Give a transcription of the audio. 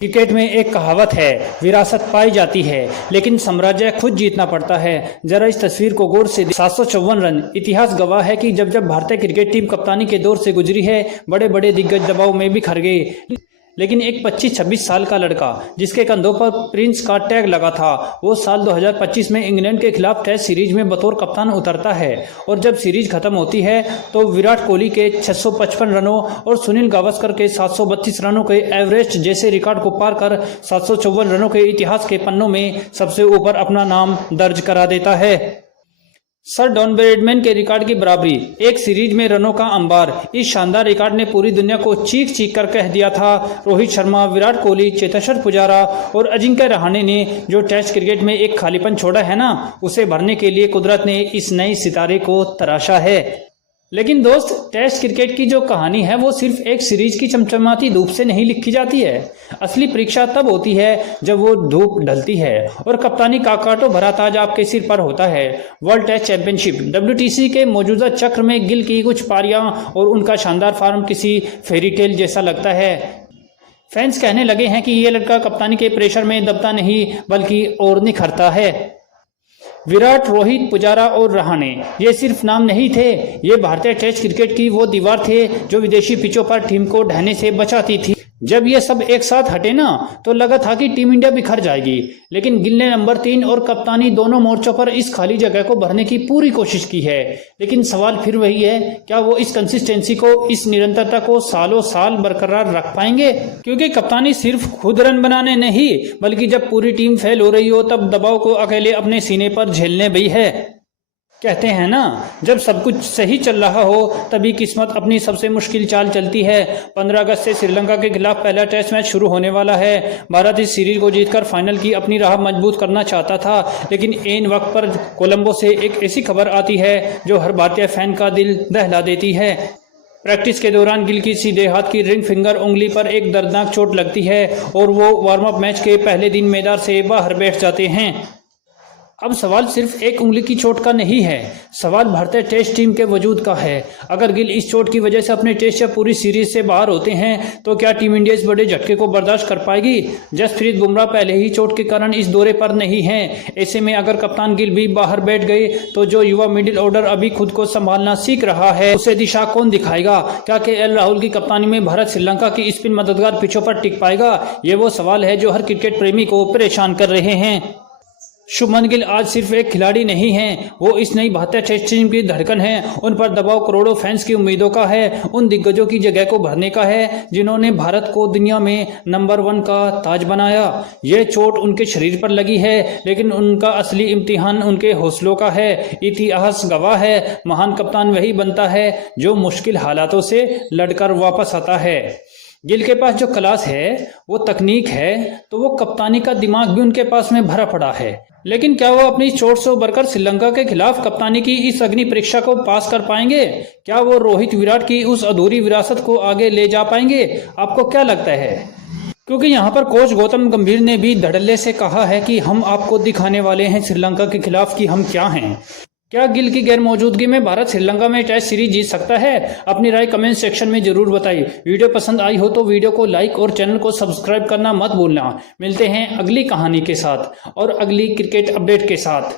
Cricket में एक कहावत है, विरासत पाई जाती है लेकिन साम्राज्य खुद जीतना पड़ता है। जरा इस तस्वीर को गौर से 754 रन। इतिहास गवाह है कि जब जब भारतीय क्रिकेट टीम कप्तानी के दौर से गुजरी है, बड़े बड़े दिग्गज दबाव में बिखर गए, लेकिन एक 25-26 साल का लड़का जिसके कंधों पर प्रिंस का टैग लगा था, वो साल 2025 में इंग्लैंड के खिलाफ टेस्ट सीरीज में बतौर कप्तान उतरता है। और जब सीरीज खत्म होती है तो विराट कोहली के 655 रनों और सुनील गावस्कर के 732 रनों के एवरेस्ट जैसे रिकॉर्ड को पार कर 754 रनों के इतिहास के पन्नों में सबसे ऊपर अपना नाम दर्ज करा देता है। सर डॉन ब्रैडमैन के रिकॉर्ड की बराबरी, एक सीरीज में रनों का अंबार। इस शानदार रिकॉर्ड ने पूरी दुनिया को चीख चीख कर कह दिया था। रोहित शर्मा, विराट कोहली, चेतेश्वर पुजारा और अजिंक्य रहाणे ने जो टेस्ट क्रिकेट में एक खालीपन छोड़ा है ना, उसे भरने के लिए कुदरत ने इस नए सितारे को तराशा है। लेकिन दोस्त, टेस्ट क्रिकेट की जो कहानी है वो सिर्फ एक सीरीज की चमचमाती धूप से नहीं लिखी जाती है। असली परीक्षा तब होती है जब वो धूप ढलती है और कप्तानी का कांटो भरा ताज आपके सिर पर होता है। वर्ल्ड टेस्ट चैंपियनशिप WTC के मौजूदा चक्र में गिल की कुछ पारियां और उनका शानदार फॉर्म किसी फेरी टेल जैसा लगता है। फैंस कहने लगे हैं कि ये लड़का कप्तानी के प्रेशर में दबता नहीं बल्कि और निखरता है। विराट, रोहित, पुजारा और रहाणे ये सिर्फ नाम नहीं थे, ये भारतीय टेस्ट क्रिकेट की वो दीवार थे जो विदेशी पिचों पर टीम को ढहने से बचाती थी। जब ये सब एक साथ हटे ना तो लगा था कि टीम इंडिया बिखर जाएगी, लेकिन गिल ने नंबर 3 और कप्तानी दोनों मोर्चों पर इस खाली जगह को भरने की पूरी कोशिश की है। लेकिन सवाल फिर वही है, क्या वो इस कंसिस्टेंसी को, इस निरंतरता को सालों साल बरकरार रख पाएंगे? क्योंकि कप्तानी सिर्फ खुद रन बनाने नहीं, बल्कि जब पूरी टीम फेल हो रही हो तब दबाव को अकेले अपने सीने पर झेलने भी है। कहते हैं ना, जब सब कुछ सही चल रहा हो तभी किस्मत अपनी सबसे मुश्किल चाल चलती है। 15 अगस्त से श्रीलंका के खिलाफ पहला टेस्ट मैच शुरू होने वाला है। भारत इस सीरीज को जीतकर फाइनल की अपनी राह मजबूत करना चाहता था, लेकिन ऐन वक्त पर कोलंबो से एक ऐसी खबर आती है जो हर भारतीय फैन का दिल दहला देती है। प्रैक्टिस के दौरान गिल की सीधे हाथ की रिंग फिंगर उंगली पर एक दर्दनाक चोट लगती है और वो वार्म अप मैच के पहले दिन मैदान से बाहर बैठ जाते हैं। अब सवाल सिर्फ एक उंगली की चोट का नहीं है, सवाल भारतीय टेस्ट टीम के वजूद का है। अगर गिल इस चोट की वजह से अपने टेस्ट या पूरी सीरीज से बाहर होते हैं तो क्या टीम इंडिया इस बड़े झटके को बर्दाश्त कर पाएगी? जसप्रीत बुमराह पहले ही चोट के कारण इस दौरे पर नहीं हैं। ऐसे में अगर कप्तान गिल भी बाहर बैठ गए तो जो युवा मिडिल ऑर्डर अभी खुद को संभालना सीख रहा है, उसे दिशा कौन दिखाएगा? क्या KL राहुल की कप्तानी में भारत श्रीलंका की स्पिन मददगार पिचों पर टिक पाएगा? ये वो सवाल है जो हर क्रिकेट प्रेमी को परेशान कर रहे हैं। शुभमन गिल आज सिर्फ एक खिलाड़ी नहीं हैं, वो इस नई भारतीय टेस्ट टीम की धड़कन है। उन पर दबाव करोड़ों फैंस की उम्मीदों का है, उन दिग्गजों की जगह को भरने का है जिन्होंने भारत को दुनिया में नंबर 1 का ताज बनाया। ये चोट उनके शरीर पर लगी है, लेकिन उनका असली इम्तिहान उनके हौसलों का है। इतिहास गवाह है, महान कप्तान वही बनता है जो मुश्किल हालातों से लड़कर वापस आता है। गिल के पास जो क्लास है, वो तकनीक है, तो वो कप्तानी का दिमाग भी उनके पास में भरा पड़ा है। लेकिन क्या वो अपनी चोट से उबरकर श्रीलंका के खिलाफ कप्तानी की इस अग्नि परीक्षा को पास कर पाएंगे? क्या वो रोहित, विराट की उस अधूरी विरासत को आगे ले जा पाएंगे? आपको क्या लगता है? क्योंकि यहाँ पर कोच गौतम गंभीर ने भी धड़ल्ले से कहा है कि हम आपको दिखाने वाले हैं श्रीलंका के खिलाफ कि हम क्या हैं। क्या गिल की गैर मौजूदगी में भारत श्रीलंका में टेस्ट सीरीज जीत सकता है? अपनी राय कमेंट सेक्शन में जरूर बताइए। वीडियो पसंद आई हो तो वीडियो को लाइक और चैनल को सब्सक्राइब करना मत भूलना। मिलते हैं अगली कहानी के साथ और अगली क्रिकेट अपडेट के साथ।